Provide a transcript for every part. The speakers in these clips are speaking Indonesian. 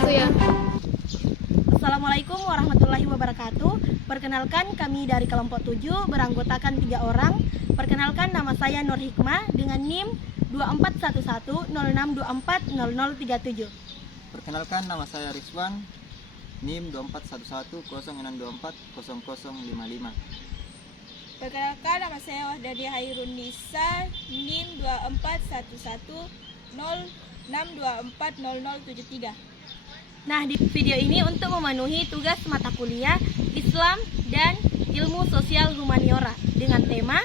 wabarakatuh ya. Assalamualaikum warahmatullahi wabarakatuh. Perkenalkan, kami dari kelompok 7 beranggotakan 3 orang. Perkenalkan, nama saya Nur Hikmah dengan NIM 241106240037. Perkenalkan, nama saya Rizwan, NIM 241106240055. Perkenalkan, nama saya Wahdadi Hairun Nisa, NIM 241106240073. Nah, di video ini untuk memenuhi tugas mata kuliah Islam dan Ilmu Sosial Humaniora dengan tema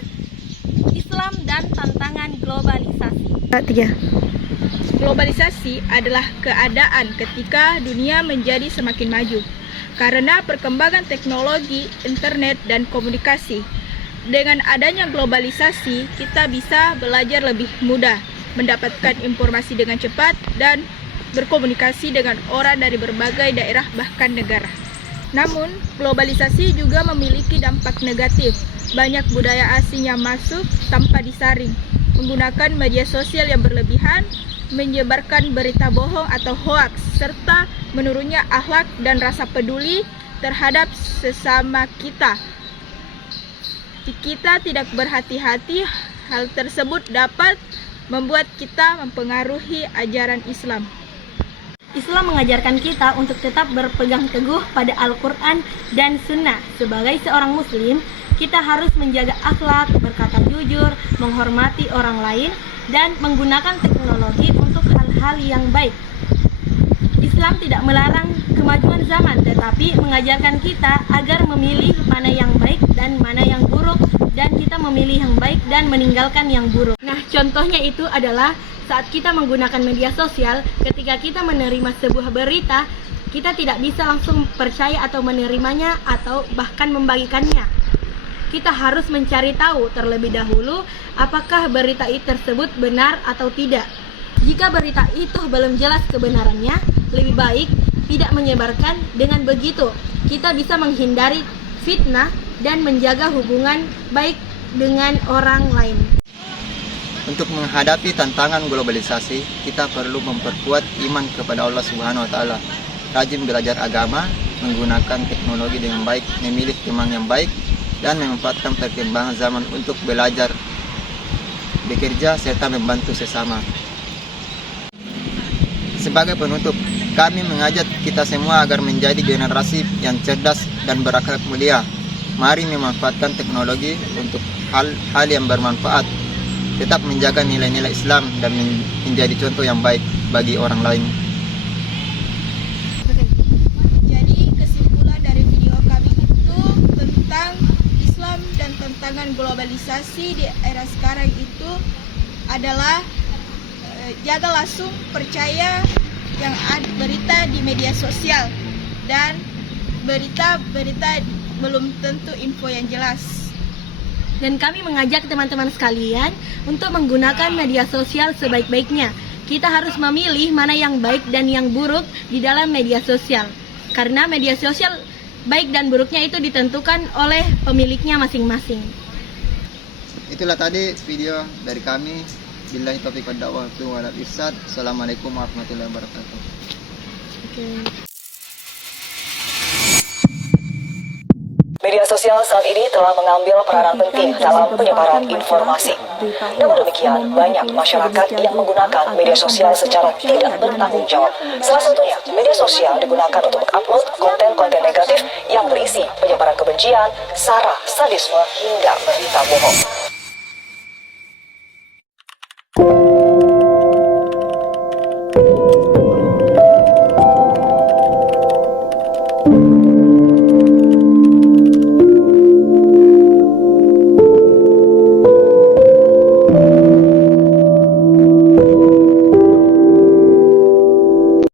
Islam dan Tantangan Globalisasi. 3. Globalisasi adalah keadaan ketika dunia menjadi semakin maju karena perkembangan teknologi, internet, dan komunikasi. Dengan adanya globalisasi, kita bisa belajar lebih mudah, mendapatkan informasi dengan cepat, dan berkomunikasi dengan orang dari berbagai daerah bahkan negara. Namun, globalisasi juga memiliki dampak negatif. Banyak budaya asing yang masuk tanpa disaring, menggunakan media sosial yang berlebihan, menyebarkan berita bohong atau hoaks, serta menurunnya akhlak dan rasa peduli terhadap sesama kita. Jika kita tidak berhati-hati, hal tersebut dapat membuat kita mempengaruhi ajaran Islam. Islam mengajarkan kita untuk tetap berpegang teguh pada Al-Quran dan Sunnah. Sebagai seorang Muslim, kita harus menjaga akhlak, berkata jujur, menghormati orang lain, dan menggunakan teknologi untuk hal-hal yang baik. Islam tidak melarang kemajuan zaman, tetapi mengajarkan kita agar memilih mana yang baik dan mana yang buruk, dan kita memilih yang baik dan meninggalkan yang buruk. Nah, contohnya itu adalah saat kita menggunakan media sosial, ketika kita menerima sebuah berita, kita tidak bisa langsung percaya atau menerimanya atau bahkan membagikannya. Kita harus mencari tahu terlebih dahulu apakah berita tersebut benar atau tidak. Jika berita itu belum jelas kebenarannya, lebih baik tidak menyebarkan. Dengan begitu, kita bisa menghindari fitnah dan menjaga hubungan baik dengan orang lain. Untuk menghadapi tantangan globalisasi, kita perlu memperkuat iman kepada Allah Subhanahu wa Ta'ala, rajin belajar agama, menggunakan teknologi dengan baik, memilih teman yang baik, dan memanfaatkan perkembangan zaman untuk belajar, bekerja, serta membantu sesama. Sebagai penutup, kami mengajak kita semua agar menjadi generasi yang cerdas dan berakhlak mulia. Mari memanfaatkan teknologi untuk hal-hal yang bermanfaat, tetap menjaga nilai-nilai Islam dan menjadi contoh yang baik bagi orang lain. Jadi kesimpulan dari video kami itu tentang Islam dan tantangan globalisasi di era sekarang itu adalah jaga langsung percaya yang ada berita di media sosial, dan berita belum tentu info yang jelas. Dan kami mengajak teman-teman sekalian untuk menggunakan media sosial sebaik-baiknya. Kita harus memilih mana yang baik dan yang buruk di dalam media sosial. Karena media sosial baik dan buruknya itu ditentukan oleh pemiliknya masing-masing. Itulah tadi video dari kami. Billahi taufiq wal hidayah. Assalamualaikum warahmatullahi wabarakatuh. Media sosial saat ini telah mengambil peranan penting dalam penyebaran informasi. Namun demikian, banyak masyarakat yang menggunakan media sosial secara tidak bertanggung jawab. Salah satunya, media sosial digunakan untuk mengupload konten-konten negatif yang berisi penyebaran kebencian, sara, sadisme, hingga berita bohong.